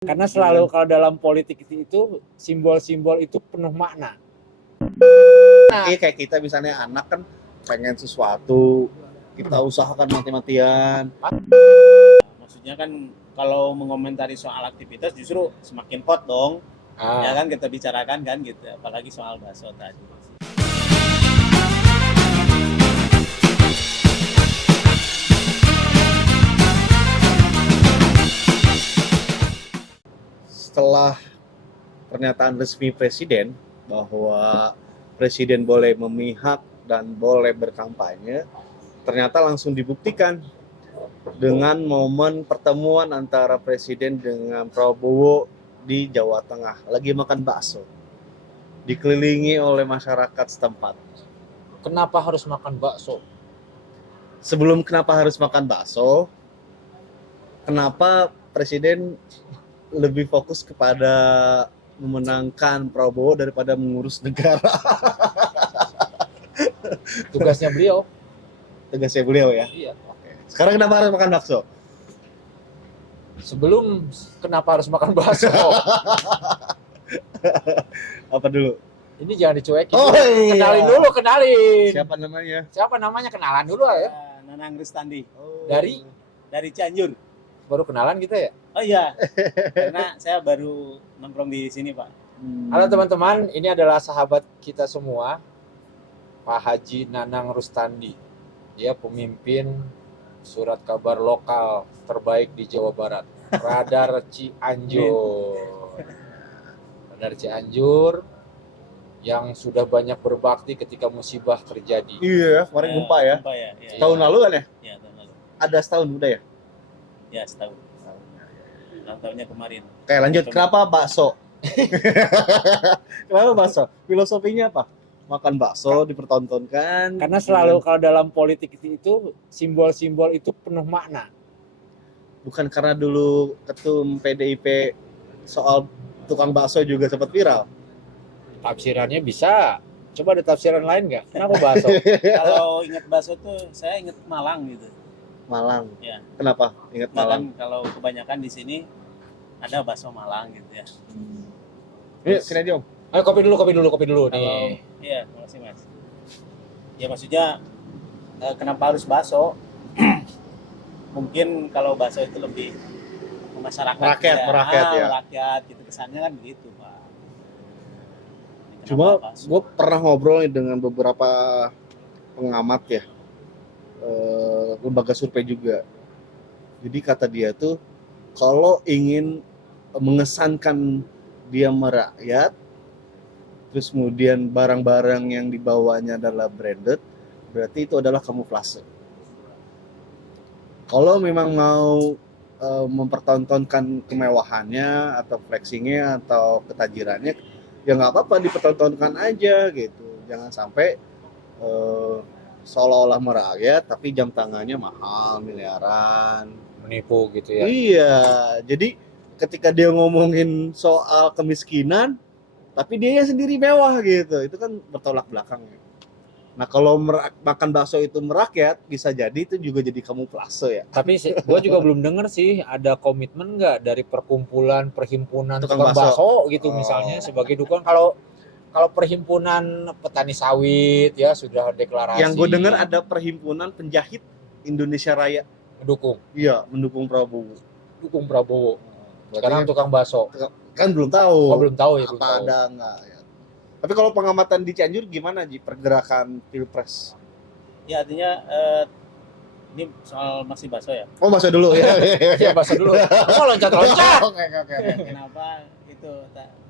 Karena selalu kalau dalam politik itu simbol-simbol itu penuh makna. Kayak kita misalnya anak kan pengen sesuatu, kita usahakan mati-matian. Maksudnya kan kalau mengomentari soal aktivitas justru semakin hot dong. Ya kan kita bicarakan kan gitu, apalagi soal bakso tadi. Setelah pernyataan resmi presiden bahwa presiden boleh memihak dan boleh berkampanye, ternyata langsung dibuktikan dengan momen pertemuan antara presiden dengan Prabowo di Jawa Tengah, lagi makan bakso, dikelilingi oleh masyarakat setempat. Kenapa harus makan bakso? Sebelum kenapa harus makan bakso, kenapa presiden lebih fokus kepada memenangkan Prabowo daripada mengurus negara? Tugasnya beliau. Tegasnya beliau ya. Iya. Oke. Sekarang kenapa harus makan bakso? Sebelum kenapa harus makan bakso? Apa dulu? Ini jangan dicuekin. Oh, iya. Kenalin dulu, kenalin. Siapa namanya? Siapa namanya? Kenalan dulu ya. Nanang Rustandi Dari Cianjur. baru kenalan kita ya. Oh iya, karena saya baru nongkrong di sini Pak. Halo teman-teman, ini adalah sahabat kita semua, Pak Haji Nanang Rustandi. Dia pemimpin surat kabar lokal terbaik di Jawa Barat, Radar Cianjur. Radar Cianjur yang sudah banyak berbakti ketika musibah terjadi. Iya, kemarin gempa ya. Gempa ya. Ya, Tahun lalu kan ya? Ya, tahun lalu. Ada setahun udah ya? Ya, setahun. Tahun-tahunnya kemarin. Oke, lanjut. Kenapa bakso? Kenapa bakso? Filosofinya apa? Makan bakso dipertontonkan. Karena selalu kalau dalam politik itu simbol-simbol itu penuh makna. Bukan karena dulu ketum PDIP soal tukang bakso juga sempat viral. Tafsirannya bisa. Coba ada tafsiran lain nggak? Kenapa bakso? Kalau ingat bakso tuh saya ingat Malang gitu. Malang. Ya. Kenapa? Ingat Malang. Malang kalau kebanyakan di sini ada bakso Malang gitu ya. Yuk, sini aja Om. Ayo kopi dulu Kalau nih. iya, makasih Mas. Ya maksudnya kenapa harus bakso? Mungkin kalau bakso itu lebih ke masyarakat, Merakyat ya. Merakyat gitu, kesannya kan begitu Pak. Kenapa Cuma bakso? gue pernah ngobrol dengan beberapa pengamat ya, lembaga survei juga. Jadi kata dia tuh kalau ingin mengesankan dia merakyat, terus kemudian barang-barang yang dibawanya adalah branded, berarti itu adalah kamuflase. Kalau memang mau mempertontonkan kemewahannya atau flexingnya atau ketajirannya, ya nggak apa-apa dipertontonkan aja gitu. Jangan sampai seolah-olah merakyat tapi jam tangannya mahal miliaran. Menipu gitu ya. Iya, jadi ketika dia ngomongin soal kemiskinan tapi dia sendiri mewah gitu, itu kan bertolak belakang. Nah kalau makan bakso itu merakyat, bisa jadi itu juga jadi kamuflase ya. Tapi gue juga belum denger sih ada komitmen nggak dari perkumpulan perhimpunan Tukang tukang bakso gitu misalnya sebagai dukungan. Kalau perhimpunan petani sawit ya sudah deklarasi. Yang gue dengar ada perhimpunan penjahit Indonesia Raya. mendukung Iya, mendukung Prabowo. Prabowo. Sekarang tukang bakso. Kan belum tahu. Oh, belum tahu ya, belum apa tahu. ada enggak ya. Tapi kalau pengamatan di Cianjur gimana Ji pergerakan Pilpres? Ya artinya ini soal masih bakso ya. Oh, bakso dulu ya. Ya bakso dulu. Kok loncat-loncat? Oke. Kenapa itu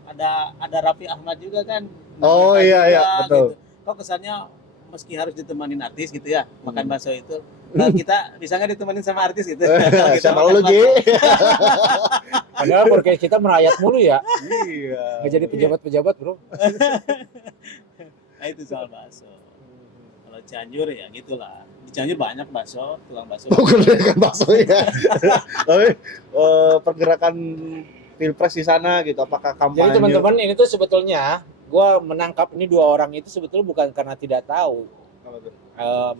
ada Raffi Ahmad juga kan? Oh, Kita iya, juga, iya, betul. Gitu. Kok kesannya meski harus ditemanin artis gitu ya makan bakso itu, kita bisa nggak ditemenin sama artis gitu? Kita Siapa makan lu, Ji? bakso. Padahal podcast kita merayat mulu ya. Iya. Nggak jadi pejabat-pejabat bro. Nah itu soal bakso. Kalau Cianjur ya gitulah. Di Cianjur banyak bakso, tukang bakso. Pergerakan bakso ya. Tapi pergerakan Pilpres di sana gitu, apakah kampanye? Jadi teman-teman ini tuh sebetulnya gue menangkap ini dua orang itu sebetulnya bukan karena tidak tahu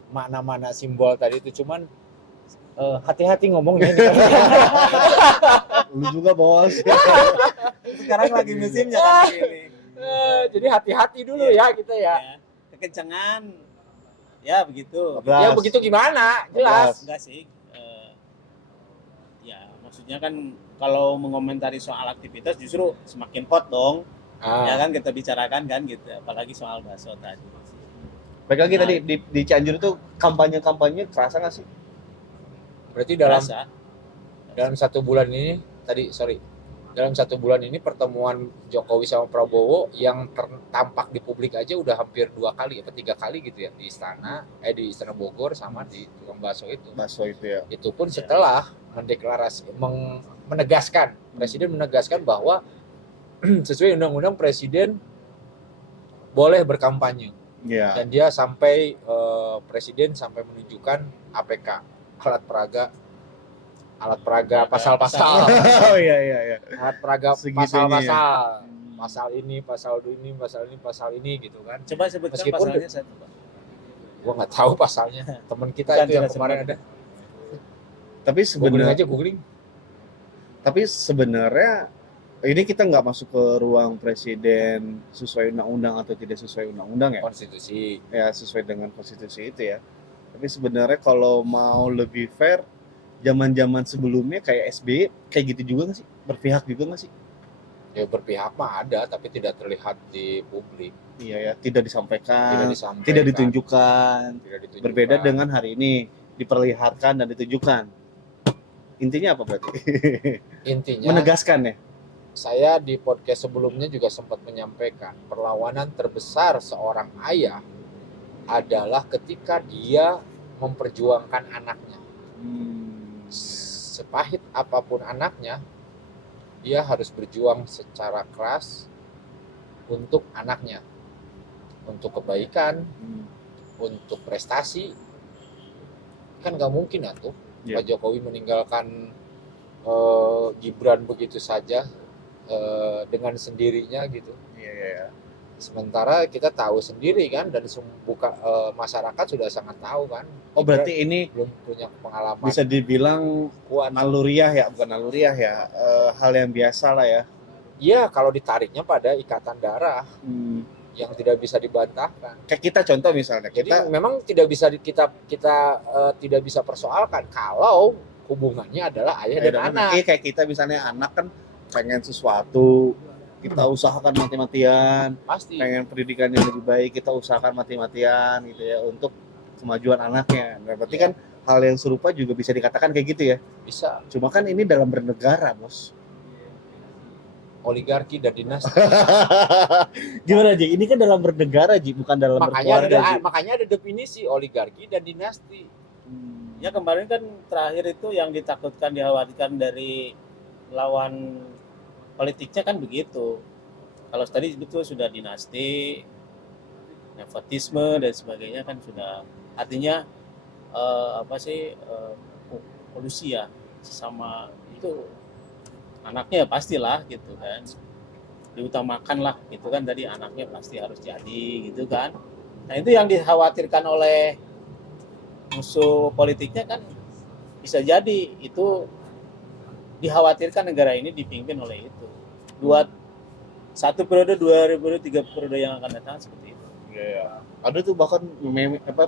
makna-makna simbol tadi itu, cuman hati-hati ngomongnya. Lu juga bos. Sekarang lagi musimnya kan ini. Jadi hati-hati dulu ya kita ya. Ya, kekencengan. Ya begitu. 14. Ya begitu gimana? Jelas. Enggak sih. Ya maksudnya kan kalau mengomentari soal aktivitas justru semakin hot dong. Ya kan kita bicarakan kan gitu. Apalagi soal bakso tadi. Baik lagi tadi di Cianjur tuh kampanye kerasa nggak sih? Berarti Berasa. dalam 1 bulan ini dalam 1 bulan ini pertemuan Jokowi sama Prabowo yang tampak di publik aja udah hampir 2 kali atau 3 kali gitu ya di istana Bogor sama di tukang bakso itu. Bakso itu ya. Itu pun setelah Presiden menegaskan bahwa sesuai undang-undang Presiden boleh berkampanye. Iya. Dan dia Presiden sampai menunjukkan APK, alat peraga pasal-pasal. Oh iya. Alat peraga Segitunya pasal-pasal. ya. Pasal ini gitu kan. Coba sebutkan Meskipun pasalnya satu, Pak. Gua nggak tahu pasalnya. Teman kita Bukan itu yang tidak kemarin ada. Tapi Googling. Tapi sebenarnya ini kita nggak masuk ke ruang presiden sesuai undang-undang atau tidak sesuai undang-undang ya. Konstitusi. Ya sesuai dengan konstitusi itu ya. Tapi sebenarnya kalau mau lebih fair, zaman-zaman sebelumnya kayak SBY kayak gitu juga nggak sih? Berpihak juga nggak sih? Ya berpihak mah ada, tapi tidak terlihat di publik. Iya ya, tidak disampaikan, Tidak tidak ditunjukkan. ditunjukkan. Berbeda dengan hari ini, diperlihatkan dan ditunjukkan. Intinya apa berarti? Intinya Menegaskan ya? saya di podcast sebelumnya juga sempat menyampaikan perlawanan terbesar seorang ayah adalah ketika dia memperjuangkan anaknya. Sepahit apapun anaknya, dia harus berjuang secara keras untuk anaknya, untuk kebaikan, untuk prestasi. Kan nggak mungkin atuh Pak Jokowi meninggalkan Gibran begitu saja dengan sendirinya gitu. Iya. Sementara kita tahu sendiri kan, dan masyarakat sudah sangat tahu kan. Oh berarti ini belum punya pengalaman bisa dibilang kuat. naluriah ya, bukan naluriah ya, hal yang biasa lah ya. Iya, kalau ditariknya pada ikatan darah yang tidak bisa dibantahkan. Kayak kita contoh misalnya, Jadi kita memang tidak bisa kita tidak bisa persoalkan kalau hubungannya adalah ayah dan anak. kayak kita misalnya anak kan pengen sesuatu, kita usahakan mati-matian, Pasti. pengen pendidikan yang lebih baik, kita usahakan mati-matian gitu ya untuk kemajuan anaknya. Nah, berarti kan hal yang serupa juga bisa dikatakan kayak gitu ya. Bisa. Cuma kan ini dalam bernegara, Bos. Oligarki dan dinasti. Gimana, Ji? Ini kan dalam bernegara, Ji, bukan dalam berkeluarga. Makanya ada definisi oligarki dan dinasti. Ya kemarin kan terakhir itu yang ditakutkan, dikhawatirkan dari lawan politiknya kan begitu. Kalau tadi betul sudah dinasti, nepotisme dan sebagainya kan sudah, artinya polusi ya, sesama itu anaknya pastilah gitu kan, diutamakan lah gitu kan, tadi anaknya pasti harus jadi gitu kan. Nah itu yang dikhawatirkan oleh musuh politiknya kan, bisa jadi itu dikhawatirkan negara ini dipimpin oleh itu. Satu periode, 2 periode, 3 periode yang akan datang seperti itu. Iya. Ada tuh bahkan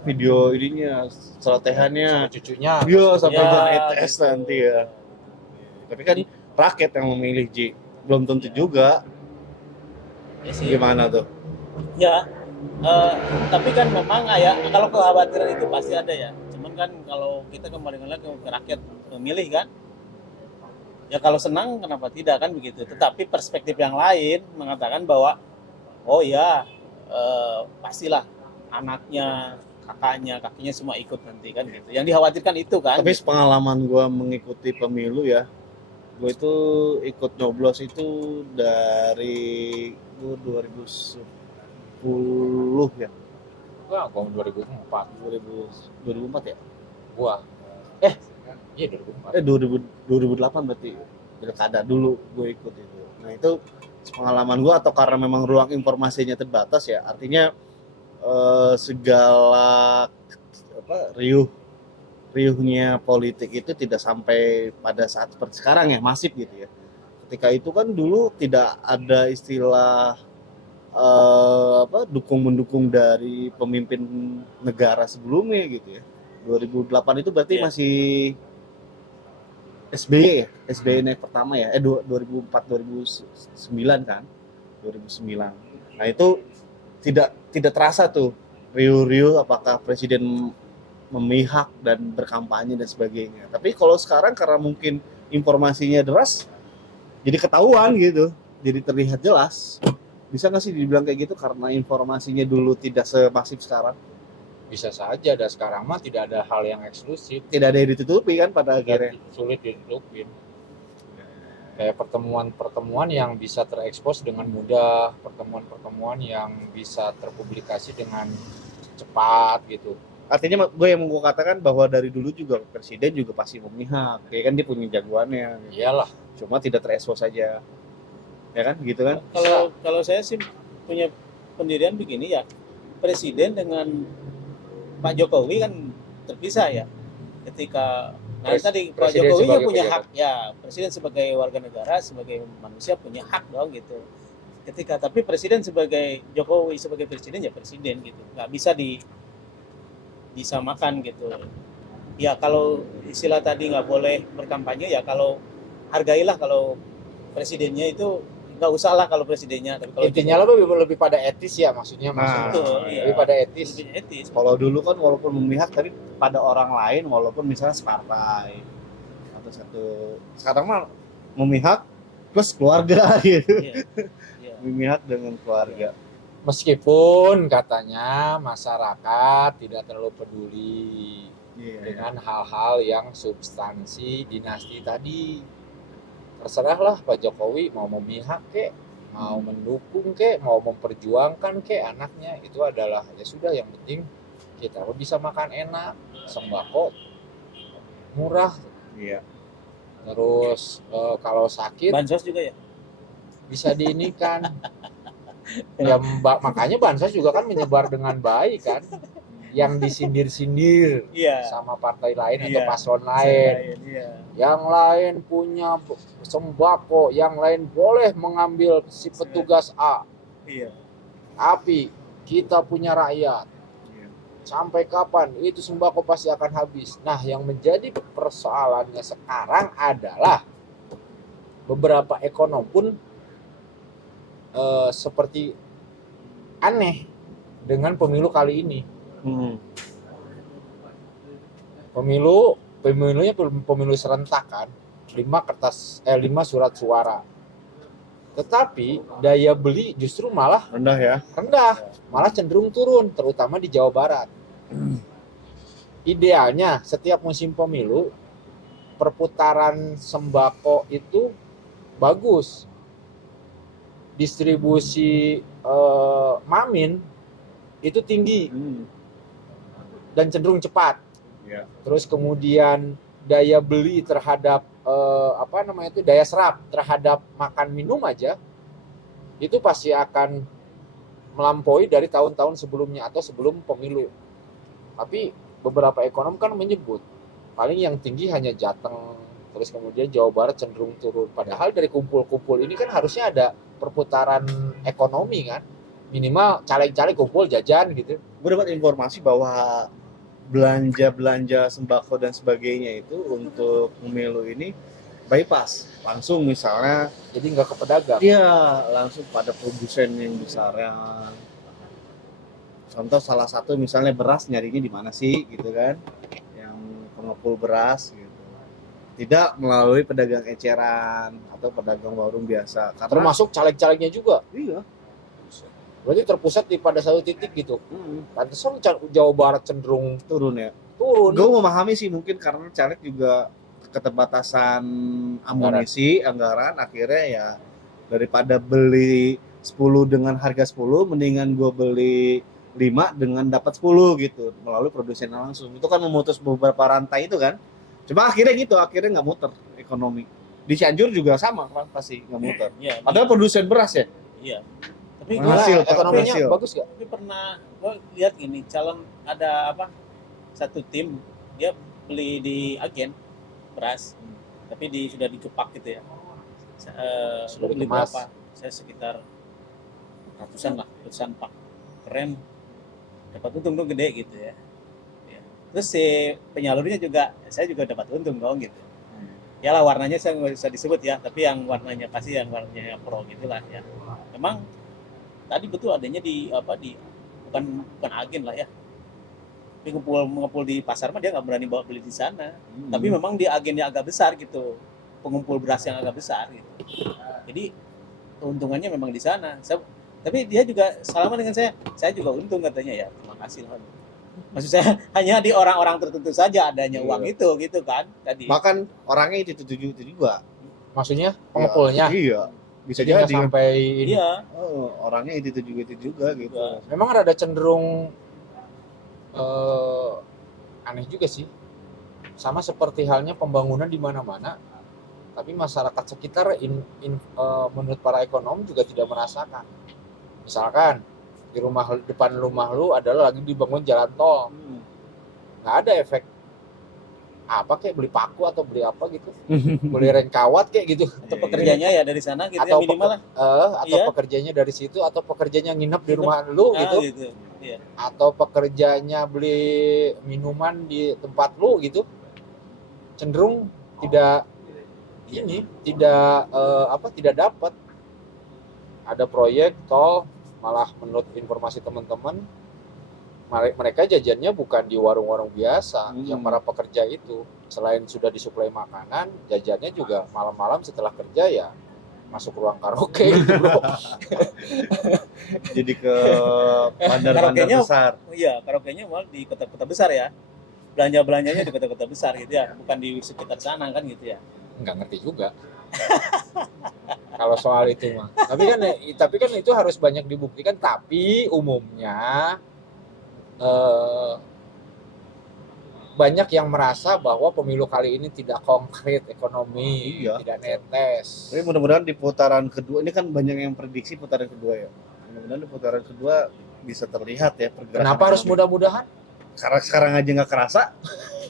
video ininya, celotehannya. Sama cucunya. Iya, sampai buat ETS gitu. nanti ya. Tapi kan rakyat yang memilih, Ji. Belum tentu juga. Ya sih. Gimana tuh? Ya, tapi kan memang ya, kalau kekhawatiran itu pasti ada ya. Cuman kan kalau kita kembali lagi ke rakyat memilih kan, ya kalau senang kenapa tidak kan begitu. Tetapi perspektif yang lain mengatakan bahwa oh ya pastilah anaknya, kakinya semua ikut nanti kan gitu. Yang dikhawatirkan itu kan. Tapi pengalaman gue mengikuti pemilu ya, gue itu ikut nyoblos itu dari gue 2010 ya. Gua 2004. 2004 ya? Gua. Iya 2004. 2008 berarti. Pilkada dulu gue ikut itu. Nah itu pengalaman gue, atau karena memang ruang informasinya terbatas ya, artinya segala riuhnya politik itu tidak sampai pada saat seperti sekarang ya, masif gitu ya. ketika itu kan dulu tidak ada istilah dukung mendukung dari pemimpin negara sebelumnya gitu ya. 2008 itu berarti Iya. masih SBY ya, SBY naik pertama ya, 2004 2009 kan, 2009. Nah itu tidak terasa tuh riuh-riuh apakah presiden memihak dan berkampanye dan sebagainya. Tapi kalau sekarang karena mungkin informasinya deras, jadi ketahuan gitu, jadi terlihat jelas. Bisa nggak sih dibilang kayak gitu karena informasinya dulu tidak semasif sekarang? Bisa saja, dan sekarang mah tidak ada hal yang eksklusif, Tidak ada yang ditutupi kan pada akhirnya. tidak sulit ditutupin. Kayak pertemuan-pertemuan yang bisa terekspos dengan mudah, pertemuan-pertemuan yang bisa terpublikasi dengan cepat gitu. Artinya gue yang mau gue katakan bahwa dari dulu juga presiden juga pasti memihak, ya kan dia punya jagoannya. Iyalah, Cuma tidak terekspos saja, ya kan gitu kan? Kalau saya sih punya pendirian begini ya, presiden dengan Pak Jokowi kan terpisah ya. Ketika tadi Pak Presiden Jokowi sebagai punya pejabat. hak ya, presiden sebagai warga negara, sebagai manusia punya hak dong gitu. Tapi presiden sebagai Jokowi sebagai presiden ya presiden gitu, nggak bisa disamakan gitu. Ya kalau istilah tadi nggak boleh berkampanye ya, kalau hargailah kalau presidennya itu, nggak usah lah kalau presidennya, tapi kalau Intinya lebih pada etis ya, maksudnya Betul, iya. lebih pada etis. lebih etis. Kalau dulu kan walaupun memihak tapi pada orang lain walaupun misalnya separtai atau satu, sekarang mah memihak plus keluarga gitu. Iya, iya. Memihak dengan keluarga. Meskipun katanya masyarakat tidak terlalu peduli Iya. dengan hal-hal yang substansi dinasti tadi. Terserahlah Pak Jokowi mau memihak kek, mau mendukung kek, mau memperjuangkan kek anaknya, itu adalah ya sudah, yang penting kita bisa makan enak, sembako murah, Iya. terus kalau sakit Bansos juga ya. bisa diinikan. Ya makanya bansos juga kan menyebar dengan baik kan, yang disindir-sindir Iya. sama partai lain atau Iya. paslon lain. Iya. Yang lain punya sembako, yang lain boleh mengambil si petugas A, Iya. tapi kita punya rakyat. Sampai kapan itu sembako pasti akan habis. Nah, yang menjadi persoalannya sekarang adalah beberapa ekonom pun seperti aneh dengan pemilu kali ini. Pemilunya pemilu serentak kan, 5 surat suara. Tetapi daya beli justru malah Rendah, malah cenderung turun, terutama di Jawa Barat. Idealnya setiap musim pemilu perputaran sembako itu bagus. Distribusi mamin itu tinggi dan cenderung cepat. Ya. Terus kemudian daya beli terhadap daya serap terhadap makan minum aja itu pasti akan melampaui dari tahun-tahun sebelumnya atau sebelum pemilu. Tapi beberapa ekonom kan menyebut paling yang tinggi hanya Jateng, terus kemudian Jawa Barat cenderung turun. Padahal dari kumpul-kumpul ini kan harusnya ada perputaran ekonomi kan, minimal caleg-caleg kumpul jajan gitu. Gue dapat informasi bahwa belanja sembako dan sebagainya itu untuk pemilu ini bypass langsung, misalnya jadi nggak ke pedagang. Iya, langsung pada produsen yang besarnya. Contoh salah satu misalnya beras, nyarinya di mana sih gitu kan, yang pengepul beras gitu, tidak melalui pedagang eceran atau pedagang warung biasa. Karena Termasuk caleg-calegnya juga. iya, Berarti terpusat pada satu titik gitu. Pantesan Jawa Barat cenderung turun ya. turun. Gue memahami sih, mungkin karena caleg juga keterbatasan amunisi, anggaran, akhirnya ya daripada beli 10 dengan harga 10, mendingan gue beli 5 dengan dapat 10 gitu melalui produsen langsung. Itu kan memutus beberapa rantai itu kan. Cuma akhirnya nggak muter ekonomi. Di Cianjur juga sama kan, pasti nggak muter. Iya. Padahal produsen beras ya. Iya. Tapi Hasil, ekonominya hasil. bagus gak? Tapi pernah gue lihat gini, calon ada satu tim dia beli di agen beras, tapi sudah dicepak gitu ya. Sudah Lu beli dikemas. berapa? Saya sekitar ratusan pak, keren, dapat untung tuh gede gitu ya. Ya. Terus si penyalurnya juga, saya juga dapat untung dong gitu. Ya lah, warnanya saya nggak bisa disebut ya, tapi yang warnanya pasti yang warnanya pro gitulah ya. Memang tadi betul adanya di bukan agen lah ya. Tapi ngumpul di pasar mah dia nggak berani bawa beli di sana. Tapi memang di agennya agak besar gitu, pengumpul beras yang agak besar gitu. Jadi keuntungannya memang di sana. Tapi dia juga salaman dengan saya juga untung katanya ya. Terima kasih lah. Maksud saya hanya di orang-orang tertentu saja adanya uang itu gitu kan tadi. Bahkan orangnya itu juga. Maksudnya pengepulnya. Iya. Bisa Jadi nggak jadi kan. sampai ini. Iya. Oh, orangnya itu juga gitu. Memang rada cenderung aneh juga sih. Sama seperti halnya pembangunan di mana-mana, tapi masyarakat sekitar menurut para ekonom juga tidak merasakan. Misalkan di depan rumah lu adalah lagi dibangun jalan tol, nggak ada efek apa kayak beli paku atau beli apa gitu, beli reng kawat kayak gitu, Atau pekerjanya ya dari sana gitu atau ya minimal lah. atau Iya. pekerjanya dari situ, atau pekerjanya nginep di rumah lu gitu, Gitu. Iya. atau pekerjanya beli minuman di tempat lu gitu, cenderung tidak tidak dapat. Ada proyek tol, malah menurut informasi teman-teman mereka jajannya bukan di warung-warung biasa. Yang para pekerja itu selain sudah disuplai makanan, jajannya juga malam-malam setelah kerja ya masuk ruang karaoke gitu bro. Jadi ke bandar-bandar Karaoke-nya, besar. Iya, karaoke-nya malah di kota-kota besar ya. Belanja-belanjanya di kota-kota besar gitu ya, bukan di sekitar sana kan gitu ya. Nggak ngerti juga kalau soal itu mah. Tapi kan itu harus banyak dibuktikan. Tapi umumnya banyak yang merasa bahwa pemilu kali ini tidak konkret ekonomi, Iya. tidak netes. Tapi mudah-mudahan di putaran kedua, ini kan banyak yang prediksi putaran kedua ya. Mudah-mudahan di putaran kedua bisa terlihat ya pergerakan. Kenapa harus ekonomi. mudah-mudahan? Karena sekarang aja nggak kerasa.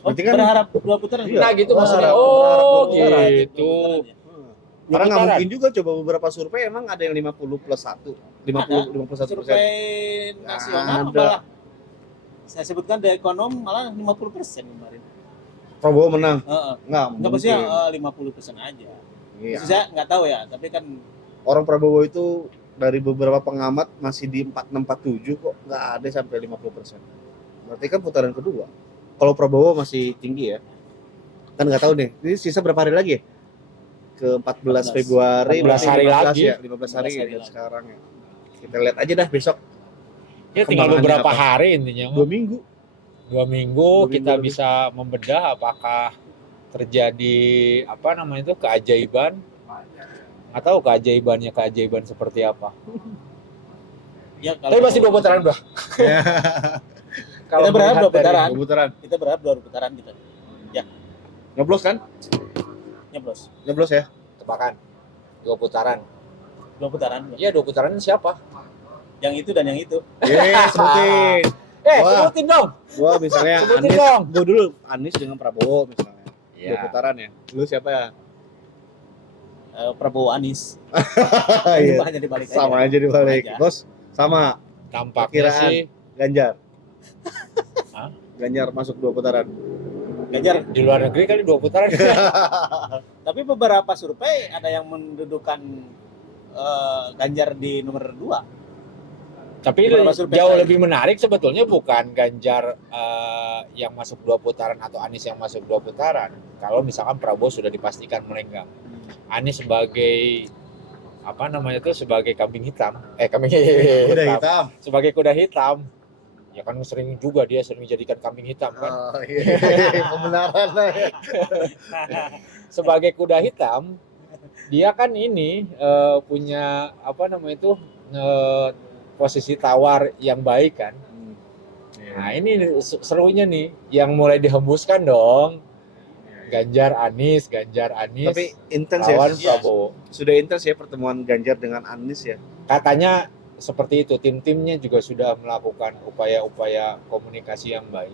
Oh, Berarti kan berharap 2 putaran. Iya. Nah gitu maksudnya. Berharap Oh dua putaran. gitu. Karena nggak putaran. mungkin juga coba beberapa survei emang ada yang 50+1, 51%. Survei nasional Ada. malah saya sebutkan The Ekonom malah 50% kemarin. Prabowo menang. Heeh. Nggak Enggak maksudnya mungkin. 50% aja. Iya. Maksud saya nggak tahu ya, tapi kan Orang Prabowo itu dari beberapa pengamat masih di 46-47 kok, nggak ada sampai 50%. Berarti kan putaran kedua. Kalau Prabowo masih tinggi ya. Kan nggak tahu nih. Ini sisa berapa hari lagi ya? Ke 14 Februari. 14 hari lagi. Ya, 15 hari 15 ya hari dari lagi. sekarang ya. Kita lihat aja dah besok. Ya tinggal Kembangannya beberapa apa? hari intinya. 2 minggu. 2 minggu Dua kita minggu lebih. bisa membedah apakah terjadi keajaiban atau keajaiban seperti apa. ya Tapi masih 2 putaran bro. Kita berharap melihat 2 putaran. 2 putaran. Kita berharap 2 putaran kita. Nyoblos kan? Nyoblos. Nyoblos ya. tebakan 2 putaran. 2 putaran. Iya 2 putaran siapa? Yang itu dan yang itu. Sebutin. Wah. Sebutin dong. Gua misalnya Sebutin Anies, dong. gua dulu Anies dengan Prabowo misalnya. 2 Iya. putaran ya. Lu siapa ya? Prabowo Anies. Iya. Hanya dibalik Sama aja dibalik. Sama aja. Bos, sama Tampaknya Perkiraan. sih Ganjar. Hah? Ganjar masuk 2 putaran. Ganjar. di luar negeri kali 2 putaran. Tapi beberapa survei ada yang mendudukan Ganjar di nomor 2. Tapi Beberapa survei jauh lain. lebih menarik sebetulnya bukan Ganjar yang masuk 2 putaran atau Anies yang masuk 2 putaran. Kalau misalkan Prabowo sudah dipastikan melenggang. Anies sebagai sebagai kambing hitam. Udah hitam. Sebagai kuda hitam. Ya kan sering dijadikan kambing hitam kan. Oh, iya. Pembenaran lah ya. Sebagai kuda hitam, dia kan punya posisi tawar yang baik kan. Nah ini serunya nih, yang mulai dihembuskan dong. Ganjar Anies, Tapi intens ya. lawan Prabowo. Sudah intens ya pertemuan Ganjar dengan Anies ya. Katanya seperti itu, tim-timnya juga sudah melakukan upaya-upaya komunikasi yang baik.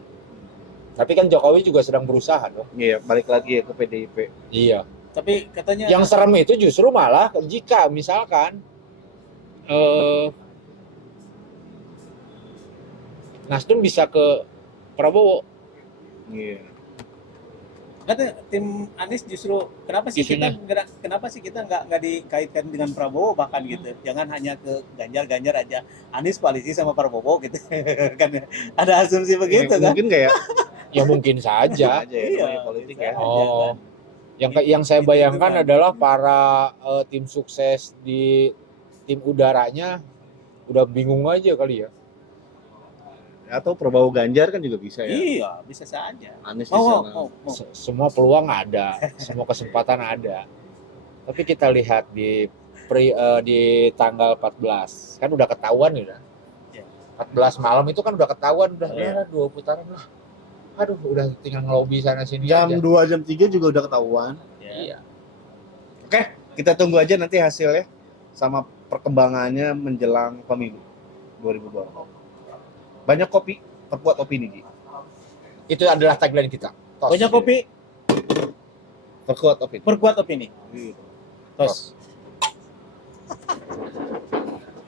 Tapi kan Jokowi juga sedang berusaha dong. Iya, balik lagi ya ke PDIP. Iya. Tapi katanya Yang serem itu justru malah jika misalkan Nasdem bisa ke Prabowo. Iya. katanya tim Anies justru kenapa sih Isunya. kita nggak dikaitkan dengan Prabowo bahkan gitu. Jangan hanya ke Ganjar aja. Anies koalisi sama Prabowo gitu. Kan ada asumsi begitu kan? Mungkin kayak Ya mungkin saja. aja ya, namanya politik bisa ya. aja, Oh. kan? Yang saya bayangkan Hitung-hitungan. adalah para tim sukses di tim udaranya udah bingung aja kali ya. Atau Prabowo Ganjar kan juga bisa ya. Iya, bisa saja. Anies di Mau. sana. Semua peluang ada, semua kesempatan ada. Tapi kita lihat di tanggal 14 kan udah ketahuan udah. Ya. 14 malam itu kan udah ketahuan udah Iya. 2 putaran lah. Aduh, udah tinggal ngelobi sana sini Jam aja. 2, jam 3 juga udah ketahuan. Ya. Iya. Oke, kita tunggu aja nanti hasilnya sama perkembangannya menjelang pemilu 2024. Banyak kopi, perkuat opini, Ji. Itu adalah tagline kita. Tos. Banyak kopi, Perkuat opini. perkuat opini. Gitu. Tos.